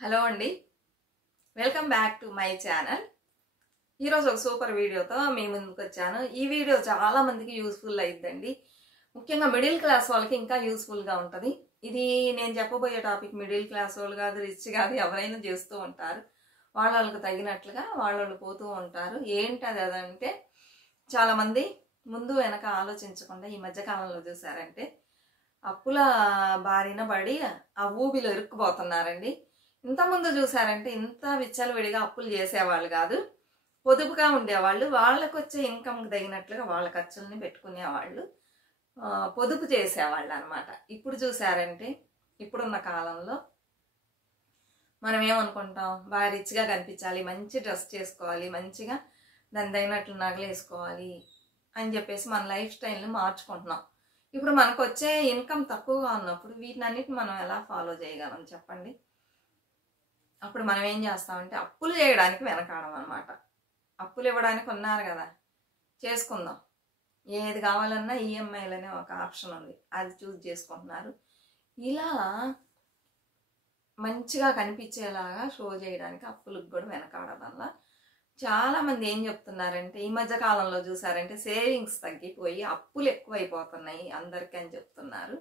Hello అండి, welcome back to my channel. ఈరోజు ఒక సూపర్ వీడియోతో మీ ముందుకు వచ్చాను. ఈ వీడియో చాలా మందికి యూస్ఫుల్ అయిద్దండి. ముఖ్యంగా మిడిల్ క్లాస్ వాళ్ళకి ఇంకా యూస్ఫుల్గా ఉంటుంది. ఇది నేను చెప్పబోయే టాపిక్ మిడిల్ క్లాస్ వాళ్ళు కాదు, రిచ్ కాదు, ఎవరైనా చేస్తూ ఉంటారు. వాళ్ళకి తగినట్లుగా వాళ్ళు పోతూ ఉంటారు. ఏంటది అదంటే, చాలామంది ముందు వెనక ఆలోచించకుండా ఈ మధ్యకాలంలో చూసారంటే అప్పుల బారిన పడి ఆ ఊబిలో ఇరుక్కుపోతున్నారండి. ఇంతకుముందు చూసారంటే ఇంత విచ్చలవిడిగా అప్పులు చేసేవాళ్ళు కాదు, పొదుపుగా ఉండేవాళ్ళు. వాళ్ళకు వచ్చే ఇన్కమ్కి తగినట్లుగా వాళ్ళ ఖర్చుల్ని పెట్టుకునేవాళ్ళు, పొదుపు చేసేవాళ్ళు అనమాట. ఇప్పుడు చూసారంటే ఇప్పుడున్న కాలంలో మనం ఏమనుకుంటాం, బాగా రిచ్గా కనిపించాలి, మంచి డ్రెస్ చేసుకోవాలి, మంచిగా దాని తగినట్లు నగలు వేసుకోవాలి అని చెప్పేసి మన లైఫ్ స్టైల్ని మార్చుకుంటున్నాం. ఇప్పుడు మనకు వచ్చే ఇన్కమ్ తక్కువగా ఉన్నప్పుడు వీటినన్నిటిని మనం ఎలా ఫాలో చేయగలం చెప్పండి? అప్పుడు మనం ఏం చేస్తామంటే అప్పులు చేయడానికి వెనకాడం అనమాట. అప్పులు ఇవ్వడానికి ఉన్నారు కదా, చేసుకుందాం, ఏది కావాలన్నా ఈఎంఐలు అనే ఒక ఆప్షన్ ఉంది, అది చూస్ చేసుకుంటున్నారు. ఇలా మంచిగా కనిపించేలాగా షో చేయడానికి అప్పులకు కూడా వెనకాడడం వల్ల చాలామంది ఏం చెప్తున్నారంటే, ఈ మధ్య కాలంలో చూసారంటే సేవింగ్స్ తగ్గిపోయి అప్పులు ఎక్కువైపోతున్నాయి అందరికీ అని చెప్తున్నారు.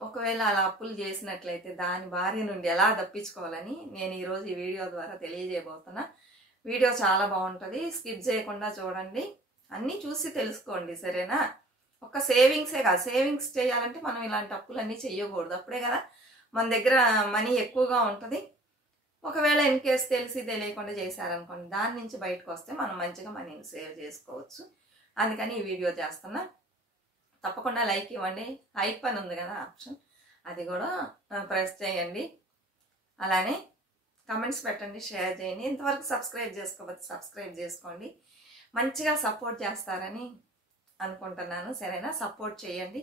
ఒకవేళ అలా అప్పులు చేసినట్లయితే దాని బారి నుండి ఎలా తప్పించుకోవాలని నేను ఈరోజు ఈ వీడియో ద్వారా తెలియజేయబోతున్నా. వీడియో చాలా బాగుంటుంది, స్కిప్ చేయకుండా చూడండి, అన్నీ చూసి తెలుసుకోండి, సరేనా? ఒక సేవింగ్సే కాదు, సేవింగ్స్ చేయాలంటే మనం ఇలాంటి అప్పులన్నీ చెయ్యకూడదు. అప్పుడే కదా మన దగ్గర మనీ ఎక్కువగా ఉంటుంది. ఒకవేళ ఇన్ కేస్ తెలిసి తెలియకుండా చేశారనుకోండి, దాని నుంచి బయటకు వస్తే మనం మంచిగా మనీని సేవ్ చేసుకోవచ్చు. అందుకని ఈ వీడియో చేస్తున్నా. తప్పకుండా లైక్ ఇవ్వండి, హైప్ అని ఉంది కదా ఆప్షన్, అది కూడా ప్రెస్ చేయండి. అలానే కమెంట్స్ పెట్టండి, షేర్ చేయండి. ఇంతవరకు సబ్స్క్రైబ్ చేసుకోకపోతే సబ్స్క్రైబ్ చేసుకోండి. మంచిగా సపోర్ట్ చేస్తారని అనుకుంటున్నాను, సరేనా? సపోర్ట్ చేయండి.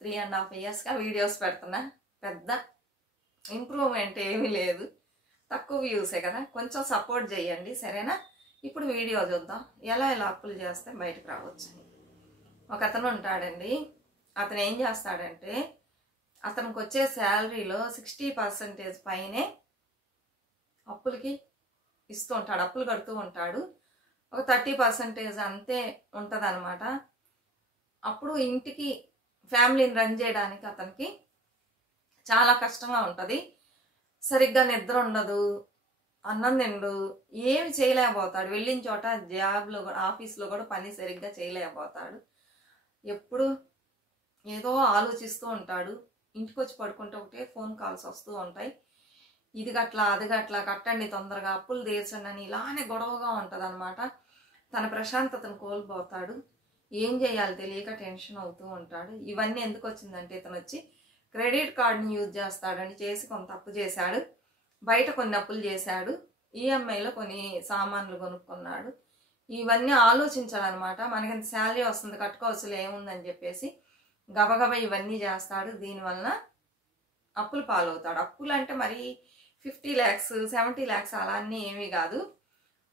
3.5 yearsగా వీడియోస్ పెడుతున్నా, పెద్ద ఇంప్రూవ్మెంట్ ఏమీ లేదు, తక్కువ వ్యూసే కదా, కొంచెం సపోర్ట్ చేయండి, సరేనా? ఇప్పుడు వీడియో చూద్దాం, ఎలా అప్పులు చేస్తే బయటకు రావచ్చు. ఒక అతను ఉంటాడండి, అతను ఏం చేస్తాడంటే అతనికి వచ్చే శాలరీలో 60% పైనే అప్పులకి ఇస్తూ ఉంటాడు, అప్పులు కడుతూ ఉంటాడు. ఒక 30% అంతే ఉంటుంది అనమాట. అప్పుడు ఇంటికి ఫ్యామిలీని రన్ చేయడానికి అతనికి చాలా కష్టంగా ఉంటుంది. సరిగ్గా నిద్ర ఉండదు, అన్నం తిండు, ఏమి చేయలేకపోతాడు. వెళ్ళిన చోట జాబ్లో కూడా, ఆఫీస్లో కూడా పని సరిగ్గా చేయలేకపోతాడు. ఎప్పుడు ఏదో ఆలోచిస్తూ ఉంటాడు. ఇంటికి వచ్చి పడుకుంటే ఒకటే ఫోన్ కాల్స్ వస్తూ ఉంటాయి, ఇది గట్లా అది గట్లా, కట్టండి తొందరగా, అప్పులు తీర్చండి అని ఇలానే గొడవగా ఉంటుంది అనమాట. తన ప్రశాంతతను కోల్పోతాడు, ఏం చేయాలి తెలియక టెన్షన్ అవుతూ ఉంటాడు. ఇవన్నీ ఎందుకు వచ్చిందంటే ఇతను వచ్చి క్రెడిట్ కార్డుని యూజ్ చేస్తాడని చేసి కొంత అప్పు చేశాడు, బయట కొన్ని అప్పులు చేశాడు, ఈఎంఐలో కొన్ని సామాన్లు కొనుక్కున్నాడు. ఇవన్నీ ఆలోచించాలన్నమాట. మనకి ఎంత శాలరీ వస్తుంది, కట్టుకోవచ్చులే, ఏముందని చెప్పేసి గబగబా ఇవన్నీ చేస్తాడు. దీనివలన అప్పులు పాలవుతాడు. అప్పులు అంటే మరి 50 lakhs 70 lakhs అలా అన్నీ ఏమీ కాదు,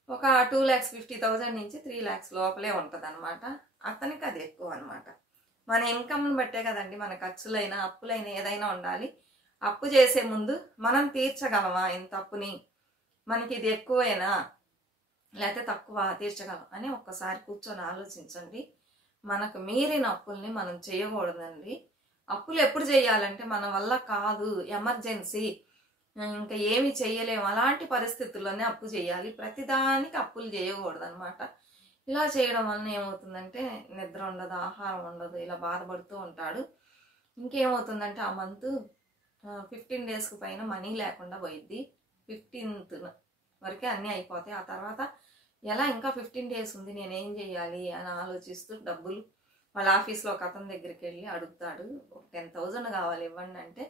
ఒక 2,50,000 నుంచి 3 lakhs లోపలే ఉంటుంది అనమాట. అతనికి అది ఎక్కువ అనమాట. మన ఇన్కమ్ని బట్టే కదండి మన ఖర్చులైనా అప్పులైనా ఏదైనా ఉండాలి. అప్పు చేసే ముందు మనం తీర్చగలమా ఇంత అప్పుని, మనకి ఇది ఎక్కువైనా లేకపోతే తక్కువ తీర్చగలం అని ఒక్కసారి కూర్చొని ఆలోచించండి. మనకు మీరిన అప్పుల్ని మనం చేయకూడదండి. అప్పులు ఎప్పుడు చేయాలంటే మన వల్ల కాదు, ఎమర్జెన్సీ, ఇంకా ఏమి చేయలేము, అలాంటి పరిస్థితుల్లోనే అప్పు చేయాలి. ప్రతిదానికి అప్పులు చేయకూడదు అనమాట. ఇలా చేయడం వలన ఏమవుతుందంటే నిద్ర ఉండదు, ఆహారం ఉండదు, ఇలా బాధపడుతూ ఉంటాడు. ఇంకేమవుతుందంటే ఆ మంత్ 15 daysకి పైన మనీ లేకుండా పోయిద్ది. 15th వరకే అన్నీ అయిపోతాయి. ఆ తర్వాత ఎలా, ఇంకా 15 days ఉంది, నేనేం చేయాలి అని ఆలోచిస్తూ డబ్బులు వాళ్ళ ఆఫీస్లో ఒక అతని దగ్గరికి వెళ్ళి అడుగుతాడు. ఒక 10,000 కావాలి ఇవ్వండి అంటే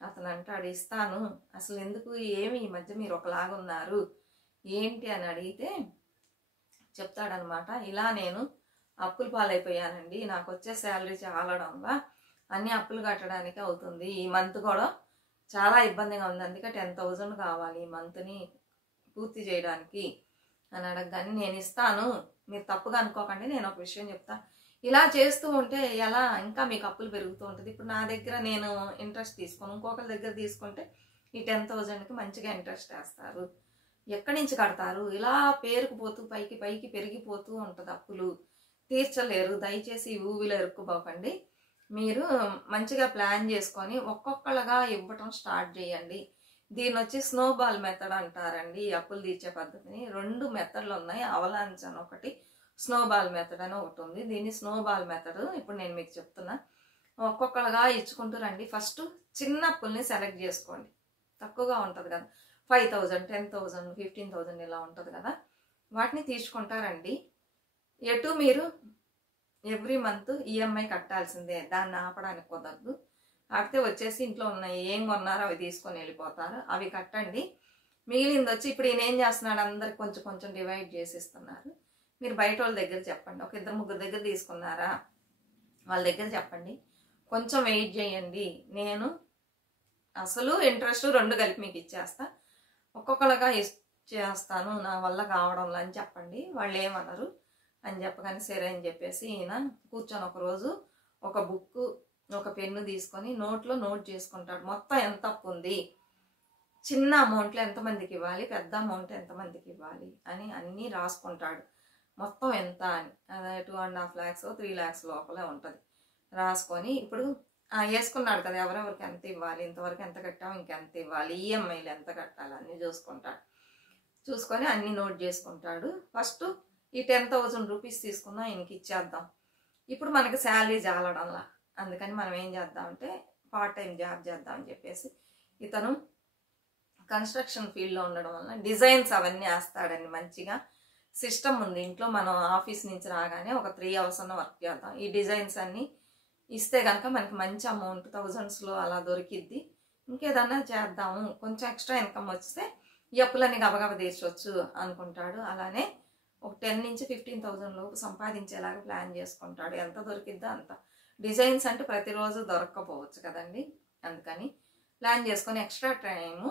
అతను అంటాడు, ఇస్తాను, అసలు ఎందుకు, ఏమి ఈ మధ్య మీరు ఒకలాగా ఉన్నారు ఏంటి అని అడిగితే చెప్తాడనమాట. ఇలా నేను అప్పులు పాలైపోయానండి, నాకు వచ్చే శాలరీ చాలడంగా అన్ని అప్పులు కట్టడానికి అవుతుంది, ఈ మంత్ కూడా చాలా ఇబ్బందిగా ఉంది, అందుకే 10,000 కావాలి ఈ మంత్ని పూర్తి చేయడానికి అని అడగగానే నేను ఇస్తాను, మీరు తప్పుగా అనుకోకండి, నేను ఒక విషయం చెప్తా, ఇలా చేస్తూ ఉంటే ఎలా ఇంకా మీకు అప్పులు పెరుగుతూ ఉంటుంది. ఇప్పుడు నా దగ్గర నేను ఇంట్రెస్ట్ తీసుకొని ఇంకొకరి దగ్గర తీసుకుంటే ఈ 10,000కి మంచిగా ఇంట్రెస్ట్ వేస్తారు. ఎక్కడి నుంచి కడతారు? ఇలా పేరుకుపోతూ పైకి పైకి పెరిగిపోతూ ఉంటుంది అప్పులు. తీర్చలేరు. దయచేసి ఈ ఊబిలో ఇరుక్కుపోకండి. మీరు మంచిగా ప్లాన్ చేసుకొని ఒక్కొక్కళ్ళగా ఇవ్వటం స్టార్ట్ చేయండి. దీని వచ్చి స్నోబాల్ మెథడ్ అంటారండి. ఈ అప్పులు తీర్చే పద్ధతిని 2 మెథడ్లు ఉన్నాయి. అవలాంచ్ అని ఒకటి, స్నోబాల్ మెథడ్ అని ఒకటి ఉంది. దీన్ని స్నోబాల్ మెథడ్ ఇప్పుడు నేను మీకు చెప్తున్నా. ఒక్కొక్కరుగా ఇచ్చుకుంటూ రండి. ఫస్ట్ చిన్న అప్పుల్ని సెలెక్ట్ చేసుకోండి. తక్కువగా ఉంటుంది కదా, 5,000, 10,000, 15,000 ఇలా ఉంటుంది కదా, వాటిని తీసుకుంటారండి. ఎటు మీరు ఎవ్రీ మంత్ ఈఎంఐ కట్టాల్సిందే, దాన్ని ఆపడానికి కుదరదు. ఆపితే వచ్చేసి ఇంట్లో ఉన్నాయి ఏం కొన్నారో అవి తీసుకొని వెళ్ళిపోతారు. అవి కట్టండి. మిగిలింది వచ్చి ఇప్పుడు ఈయన ఏం చేస్తున్నాడు, అందరికి కొంచెం కొంచెం డివైడ్ చేసి ఇస్తున్నారు. మీరు బయట వాళ్ళ దగ్గర చెప్పండి. ఒక 2-3 దగ్గర తీసుకున్నారా, వాళ్ళ దగ్గర చెప్పండి. కొంచెం వెయిట్ చేయండి, నేను అసలు ఇంట్రెస్ట్ 2 కలిపి మీకు ఇచ్చేస్తా, ఒక్కొక్కరుగా ఇచ్చేస్తాను, నా వల్ల కావడంలా అని చెప్పండి. వాళ్ళు ఏమన్నారు అని చెప్పగానే సరే అని చెప్పేసి ఈయన కూర్చొని ఒకరోజు ఒక బుక్ ఒక పెన్ను తీసుకొని నోట్లో నోట్ చేసుకుంటాడు. మొత్తం ఎంత అప్పు ఉంది, చిన్న అమౌంట్లో ఎంతమందికి ఇవ్వాలి, పెద్ద అమౌంట్ ఎంతమందికి ఇవ్వాలి అని అన్నీ రాసుకుంటాడు. మొత్తం ఎంత అని, అదే 2.5 lakhs 3 lakhs లోపలే ఉంటుంది. రాసుకొని ఇప్పుడు వేసుకున్నాడు కదా, ఎవరెవరికి ఎంత ఇవ్వాలి, ఇంతవరకు ఎంత కట్టాము, ఇంకెంత ఇవ్వాలి, ఈఎంఐలు ఎంత కట్టాలి అన్నీ చూసుకుంటాడు. చూసుకొని అన్నీ నోట్ చేసుకుంటాడు. ఫస్ట్ ఈ 10,000 రూపీస్ తీసుకున్నా ఈయనకి ఇచ్చేద్దాం. ఇప్పుడు మనకి శాలరీ జాలడంలా, అందుకని మనం ఏం చేద్దామంటే పార్ట్ టైం జాబ్ చేద్దామని చెప్పేసి ఇతను కన్స్ట్రక్షన్ ఫీల్డ్లో ఉండడం వల్ల డిజైన్స్ అవన్నీ వేస్తాడని మంచిగా సిస్టమ్ ఉంది ఇంట్లో. మనం ఆఫీస్ నుంచి రాగానే ఒక 3 hours వర్క్ చేద్దాం, ఈ డిజైన్స్ అన్నీ ఇస్తే కనుక మనకి మంచి అమౌంట్ thousandsలో అలా దొరికిద్ది. ఇంకేదన్నా చేద్దాము, కొంచెం ఎక్స్ట్రా ఇన్కమ్ వస్తే ఈ అప్పులన్నీ గబగబ తీర్చవచ్చు అనుకుంటాడు. అలానే ఒక 10 నుంచి 15,000 లోపు సంపాదించేలాగా ప్లాన్ చేసుకుంటాడు. ఎంత దొరికిద్దో అంత. డిజైన్స్ అంటే ప్రతిరోజు దొరక్కపోవచ్చు కదండి, అందుకని ప్లాన్ చేసుకొని ఎక్స్ట్రా టైము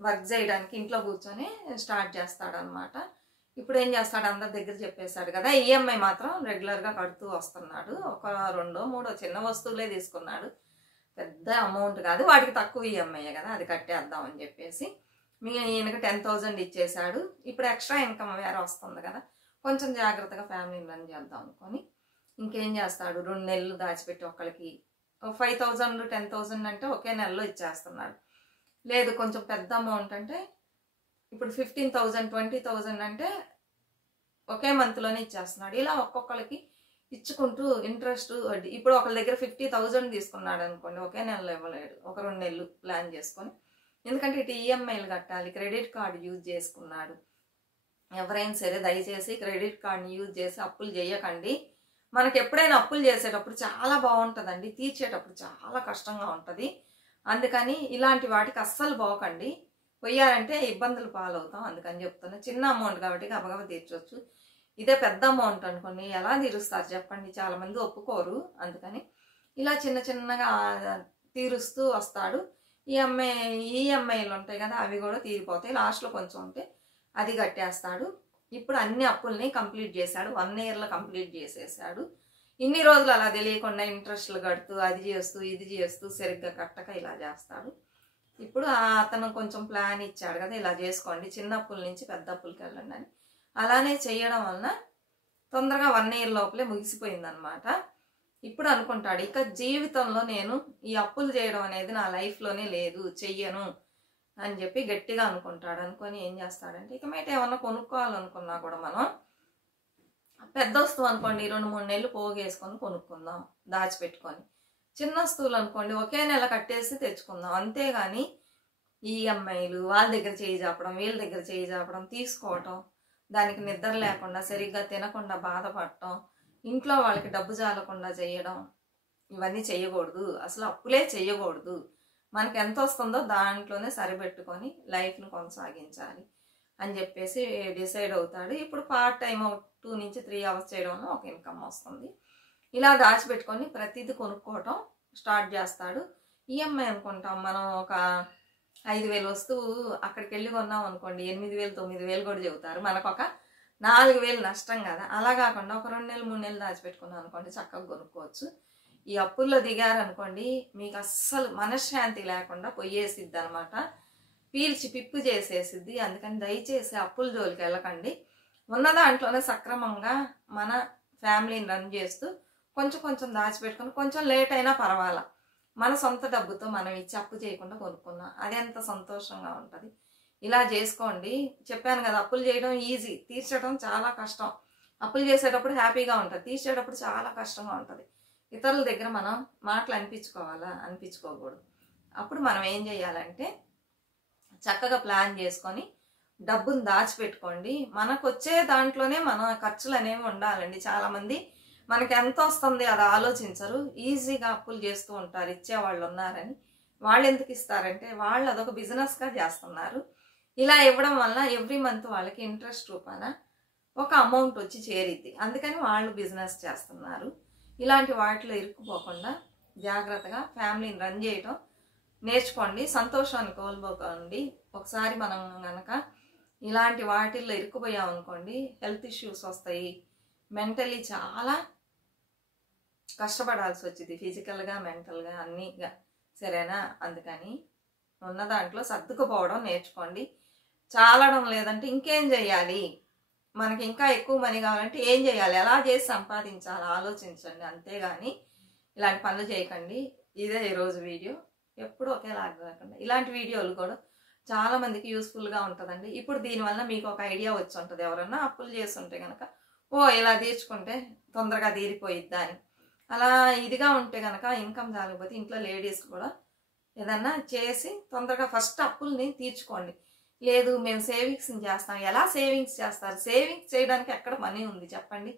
వర్క్ చేయడానికి ఇంట్లో కూర్చొని స్టార్ట్ చేస్తాడు అనమాట. ఇప్పుడు ఏం చేస్తాడు, అందరి దగ్గర చెప్పేశాడు కదా, ఈఎంఐ మాత్రం రెగ్యులర్గా కడుతూ వస్తున్నాడు. ఒక 2-3 చిన్న వస్తువులే తీసుకున్నాడు, పెద్ద అమౌంట్ కాదు, వాటికి తక్కువ ఈఎంఐయే కదా, అది కట్టేద్దాం అని చెప్పేసి ఈయనకి 10,000 ఇచ్చేశాడు. ఇప్పుడు ఎక్స్ట్రా ఇన్కమ్ వేరే వస్తుంది కదా, కొంచెం జాగ్రత్తగా ఫ్యామిలీ రన్ చేద్దాం అనుకొని ఇంకేం చేస్తాడు, 2 నెలలు దాచిపెట్టి ఒకళ్ళకి 5,000 10,000 అంటే ఒకే నెలలో ఇచ్చేస్తున్నాడు. లేదు కొంచెం పెద్ద అమౌంట్ అంటే ఇప్పుడు 15,000 20,000 అంటే ఒకే మంత్లోనే ఇచ్చేస్తున్నాడు. ఇలా ఒక్కొక్కరికి ఇచ్చుకుంటూ ఇంట్రెస్ట్ వడ్డీ. ఇప్పుడు ఒకళ్ళ దగ్గర 50,000 తీసుకున్నాడు అనుకోండి, ఒకే నెలలో ఇవ్వలేడు, ఒక 2 నెలలు ప్లాన్ చేసుకొని. ఎందుకంటే ఇటు ఈఎంఐలు కట్టాలి, క్రెడిట్ కార్డు యూజ్ చేసుకున్నాడు. ఎవరైనా సరే దయచేసి క్రెడిట్ కార్డుని యూజ్ చేసి అప్పులు చేయకండి. మనకి ఎప్పుడైనా అప్పులు చేసేటప్పుడు చాలా బాగుంటుందండి, తీర్చేటప్పుడు చాలా కష్టంగా ఉంటుంది. అందుకని ఇలాంటి వాటికి అస్సలు పోకండి, పోయారంటే ఇబ్బందులు పాలవుతాం. అందుకని చెప్తున్నా, చిన్న అమౌంట్ కాబట్టి గబగబా తీర్చవచ్చు. ఇదే పెద్ద అమౌంట్ అనుకోండి, ఎలా తీరుస్తారు చెప్పండి, చాలామంది ఒప్పుకోరు. అందుకని ఇలా చిన్న చిన్నగా తీరుస్తూ వస్తాడు. ఈఎంఐలు ఉంటాయి కదా, అవి కూడా తీరిపోతాయి. లాస్ట్లో కొంచెం ఉంటే అది కట్టేస్తాడు. ఇప్పుడు అన్ని అప్పుల్ని కంప్లీట్ చేశాడు, 1 yearలో కంప్లీట్ చేసేసాడు. ఇన్ని రోజులు అలా తెలియకుండా ఇంట్రెస్ట్లు కడుతూ అది చేస్తూ ఇది చేస్తూ సరిగ్గా కట్టక ఇలా చేస్తాడు. ఇప్పుడు అతను కొంచెం ప్లాన్ ఇచ్చాడు కదా, ఇలా చేసుకోండి, చిన్న అప్పుల నుంచి పెద్ద అప్పులకి వెళ్ళండి అని. అలానే చేయడం వలన తొందరగా 1 year లోపలే ముగిసిపోయిందనమాట. ఇప్పుడు అనుకుంటాడు, ఇక జీవితంలో నేను ఈ అప్పులు చేయడం అనేది నా లైఫ్లోనే లేదు, చెయ్యను అని చెప్పి గట్టిగా అనుకుంటాడు. అనుకొని ఏం చేస్తాడంటే, ఇక మీట ఏమన్నా కొనుక్కోవాలనుకున్నా కూడా మనం పెద్ద వస్తువు అనుకోండి 2-3 నెలలు పోగేసుకొని కొనుక్కుందాం దాచిపెట్టుకొని. చిన్న వస్తువులు అనుకోండి ఒకే నెల కట్టేసి తెచ్చుకుందాం. అంతేగాని ఈఎంఐలు వాళ్ళ దగ్గర చేయి చాపడం, వీళ్ళ దగ్గర చేయి చాపడం, తీసుకోవటం, దానికి నిద్ర లేకుండా సరిగ్గా తినకుండా బాధపడటం, ఇంట్లో వాళ్ళకి డబ్బు చాలకుండా చేయడం, ఇవన్నీ చేయకూడదు. అసలు అప్పులే చేయకూడదు. మనకి ఎంత వస్తుందో దాంట్లోనే సరిపెట్టుకొని లైఫ్ను కొనసాగించాలి అని చెప్పేసి డిసైడ్ అవుతాడు. ఇప్పుడు పార్ట్ టైం 2 నుంచి 3 hours చేయడం వల్ల ఒక ఇన్కమ్ వస్తుంది. ఇలా దాచిపెట్టుకొని ప్రతిదీ కొనుక్కోవటం స్టార్ట్ చేస్తాడు. ఈఎంఐ అనుకుంటాం మనం, ఒక 5,000 వస్తువు అక్కడికి వెళ్ళి కొన్నాం అనుకోండి, 8,000 9,000 కూడా చెబుతారు, మనకు ఒక 4,000 నష్టం కదా. అలా కాకుండా ఒక 2 నెలలు 3 నెలలు దాచిపెట్టుకున్నాం అనుకోండి, చక్కగా కొనుక్కోవచ్చు. ఈ అప్పుల్లో దిగారనుకోండి మీకు అస్సలు మనశ్శాంతి లేకుండా పొయ్యేసిద్ది అనమాట, పీల్చి పిప్పు చేసేసిద్ది. అందుకని దయచేసి అప్పుల జోలికి వెళ్ళకండి. ఉన్న దాంట్లోనే సక్రమంగా మన ఫ్యామిలీని రన్ చేస్తూ కొంచెం కొంచెం దాచిపెట్టుకుని కొంచెం లేట్ అయినా పర్వాలా మన సొంత డబ్బుతో మనం ఇచ్చి అప్పు చేయకుండా కొనుక్కున్నాం, అది ఎంత సంతోషంగా ఉంటుంది. ఇలా చేసుకోండి. చెప్పాను కదా, అప్పులు చేయడం ఈజీ, తీర్చడం చాలా కష్టం. అప్పులు చేసేటప్పుడు హ్యాపీగా ఉంటుంది, తీర్చేటప్పుడు చాలా కష్టంగా ఉంటుంది. ఇతరుల దగ్గర మనం మాటలు అనిపించుకోకూడదు. అప్పుడు మనం ఏం చేయాలంటే చక్కగా ప్లాన్ చేసుకొని డబ్బును దాచిపెట్టుకోండి. మనకు వచ్చే దాంట్లోనే మన ఖర్చులు అనేవి ఉండాలండి. చాలామంది మనకి ఎంత వస్తుంది అది ఆలోచించరు, ఈజీగా అప్పులు చేస్తూ ఉంటారు. ఇచ్చేవాళ్ళు ఉన్నారని వాళ్ళు ఎందుకు ఇస్తారంటే వాళ్ళు అదొక బిజినెస్గా చేస్తున్నారు. ఇలా ఇవ్వడం వల్ల ఎవ్రీ మంత్ వాళ్ళకి ఇంట్రెస్ట్ రూపాన ఒక అమౌంట్ వచ్చి చేరిద్ది, అందుకని వాళ్ళు బిజినెస్ చేస్తున్నారు. ఇలాంటి వాటిలో ఇరుక్కుపోకుండా జాగ్రత్తగా ఫ్యామిలీని రన్ చేయటం నేర్చుకోండి. సంతోషాన్ని కోల్పోకండి. ఒకసారి మనం కనుక ఇలాంటి వాటిల్లో ఇరుక్కుపోయామనుకోండి హెల్త్ ఇష్యూస్ వస్తాయి, మెంటలీ చాలా కష్టపడాల్సి వచ్చింది, ఫిజికల్గా మెంటల్గా అన్నీగా. సరేనా? అందుకని ఉన్న దాంట్లో సర్దుకుపోవడం నేర్చుకోండి. చాలడం లేదంటే ఇంకేం చేయాలి, మనకి ఇంకా ఎక్కువ మనీ కావాలంటే ఏం చేయాలి, ఎలా చేసి సంపాదించాలి ఆలోచించండి. అంతేగాని ఇలాంటి పనులు చేయకండి. ఇదే ఈరోజు వీడియో. ఎప్పుడూ ఒకేలాగా కాకుండా ఇలాంటి వీడియోలు కూడా చాలా మందికి యూస్ఫుల్గా ఉంటుందండి. ఇప్పుడు దీనివల్ల మీకు ఒక ఐడియా వచ్చి ఉంటుంది, ఎవరన్నా అప్పులు చేస్తుంటే కనుక ఇలా తీర్చుకుంటే తొందరగా తీరిపోయిద్దా అని. అలా ఇదిగా ఉంటే కనుక ఇన్కమ్ జాగకపోతే ఇంట్లో లేడీస్ కూడా ఏదన్నా చేసి తొందరగా ఫస్ట్ అప్పుల్ని తీర్చుకోండి. లేదు మేము సేవింగ్స్ చేస్తాం, ఎలా సేవింగ్స్ చేస్తారు? సేవింగ్స్ చేయడానికి ఎక్కడ మనీ ఉంది చెప్పండి?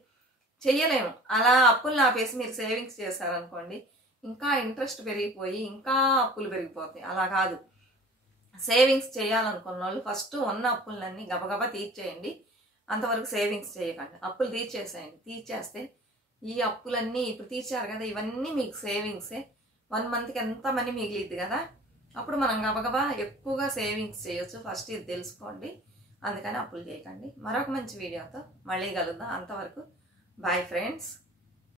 చెయ్యలేము. అలా అప్పుల్ని ఆపేసి మీరు సేవింగ్స్ చేశారనుకోండి ఇంకా ఇంట్రెస్ట్ పెరిగిపోయి ఇంకా అప్పులు పెరిగిపోతాయి. అలా కాదు, సేవింగ్స్ చేయాలనుకున్న వాళ్ళు ఫస్ట్ ఉన్న అప్పులన్నీ గబగబా తీర్చేయండి. అంతవరకు సేవింగ్స్ చేయకండి, అప్పులు తీర్చేసేయండి. తీర్చేస్తే ఈ అప్పులన్నీ ఇప్పుడు తీర్చారు కదా, ఇవన్నీ మీకు సేవింగ్సే. 1 మంత్కి ఎంత మనీ మిగిలిద్ది కదా, అప్పుడు మనం గబగబా ఎక్కువగా సేవింగ్స్ చేయొచ్చు. ఫస్ట్ ఇది తెలుసుకోండి. అందుకని అప్పులు చేయకండి. మరొక మంచి వీడియోతో మళ్ళీ కలుద్దాం. అంతవరకు బాయ్ ఫ్రెండ్స్.